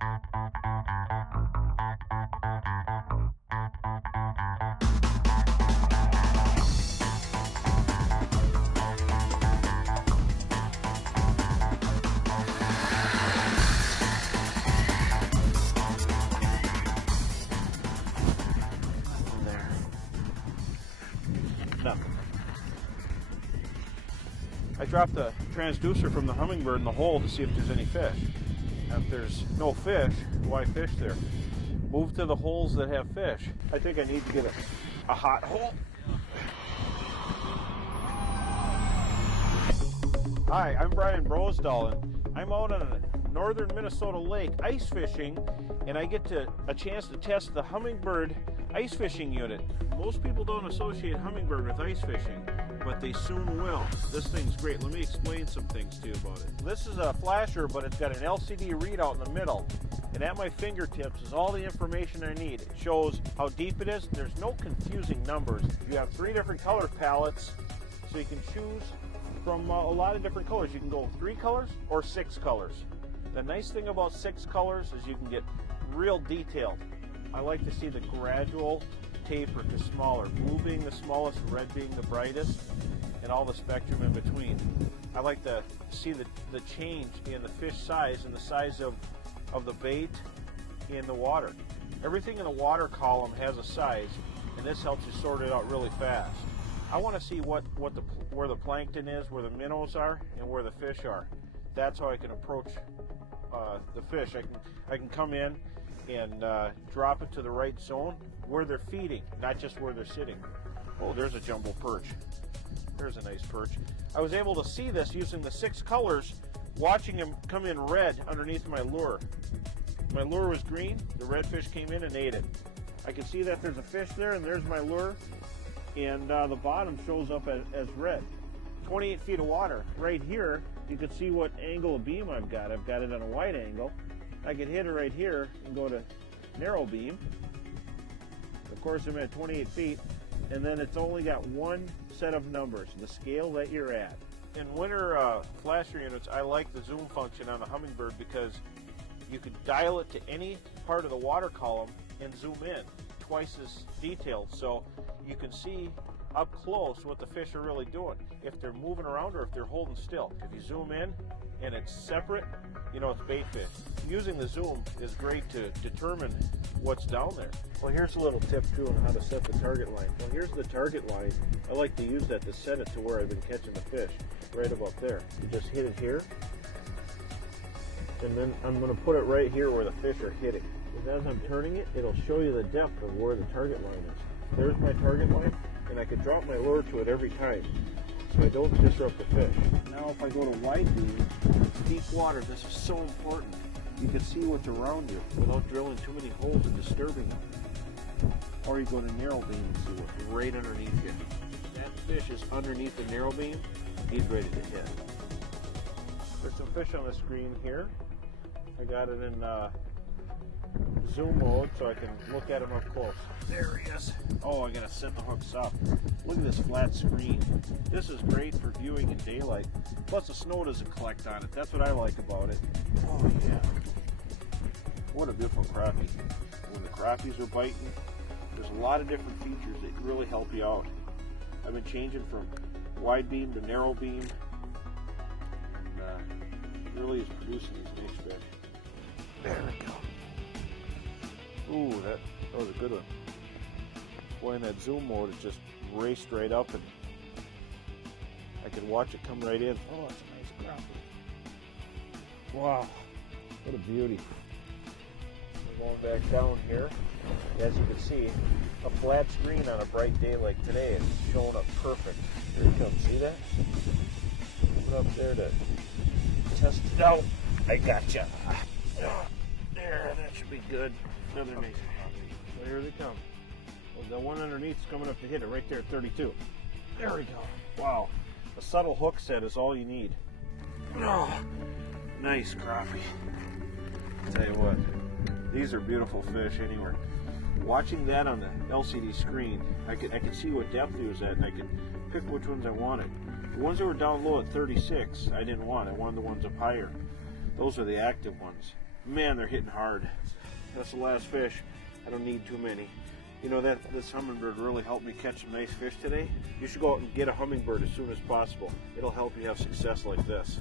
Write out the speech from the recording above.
Nothing. I dropped the transducer from the Humminbird in the hole to see if there's any fish. If there's no fish, why fish there? Move to the holes that have fish. I think I need to get a hot hole. Hi, I'm Brian Brosdahl, and I'm out on a northern Minnesota lake ice fishing, and I get a chance to test the Humminbird ice fishing unit. Most people don't associate Humminbird with ice fishing, but they soon will. This thing's great. Let me explain some things to you about it. This is a flasher, but it's got an LCD readout in the middle. And at my fingertips is all the information I need. It shows how deep it is. There's no confusing numbers. You have 3 different color palettes, so you can choose from a lot of different colors. You can go 3 colors or 6 colors. The nice thing about 6 colors is you can get real detailed. I like to see the gradual taper to smaller, blue being the smallest, red being the brightest, and all the spectrum in between. I like to see the change in the fish size and the size of the bait in the water. Everything in the water column has a size, and this helps you sort it out really fast. I want to see where the plankton is, where the minnows are, and where the fish are. That's how I can approach the fish. I can come in and drop it to the right zone where they're feeding, not just where they're sitting. Oh, there's a jumbo perch. There's a nice perch. I was able to see this using the 6 colors, watching him come in red underneath my lure. My lure was green, the red fish came in and ate it. I can see that there's a fish there, and there's my lure, and the bottom shows up as red. 28 feet of water. Right here, you can see what angle of beam I've got. I've got it on a wide angle. I could hit it right here and go to narrow beam. Of course, I'm at 28 feet, and then it's only got one set of numbers, the scale that you're at. In winter flasher units, I like the zoom function on the Humminbird because you could dial it to any part of the water column and zoom in twice as detailed, so you can see up close what the fish are really doing, if they're moving around or if they're holding still. If you zoom in and it's separate, you know it's bait fish. Using the zoom is great to determine what's down there. Well, here's a little tip too on how to set the target line. Well, here's the target line. I like to use that to set it to where I've been catching the fish, right about there. You just hit it here, and then I'm going to put it right here where the fish are hitting. And as I'm turning it, it'll show you the depth of where the target line is. There's my target line, and I can drop my lure to it every time, so I don't disrupt the fish. Now if I go to wide beam, deep water, this is so important. You can see what's around you without drilling too many holes and disturbing them. Or you go to narrow beam and see what's right underneath you. That fish is underneath the narrow beam, he's ready to hit. There's some fish on the screen here. I got it in zoom mode so I can look at him up close. There he is. Oh, I gotta set the hooks up. Look at this flat screen. This is great for viewing in daylight. Plus the snow doesn't collect on it. That's what I like about it. Oh yeah. What a beautiful crappie. When the crappies are biting, there's a lot of different features that really help you out. I've been changing from wide beam to narrow beam, and it really is producing these nice fish. There we go. Ooh, that was a good one. Boy, in that zoom mode, it just raced right up, and I could watch it come right in. Oh, it's a nice crappie. Wow, what a beauty. I'm going back down here. As you can see, a flat screen on a bright day like today is showing up perfect. Here it comes. See that? Put it up there to test it out. I gotcha. There, that should be good. Another nice crappie. So here they come. Well, the one underneath is coming up to hit it right there at 32. There we go. Wow. A subtle hook set is all you need. Oh, nice crappie. Tell you what, these are beautiful fish anywhere. Watching that on the LCD screen, I could see what depth he was at, and I could pick which ones I wanted. The ones that were down low at 36, I didn't want. I wanted the ones up higher. Those are the active ones. Man, they're hitting hard. That's the last fish. I don't need too many. You know, this hummingbird really helped me catch some nice fish today. You should go out and get a hummingbird as soon as possible. It'll help you have success like this.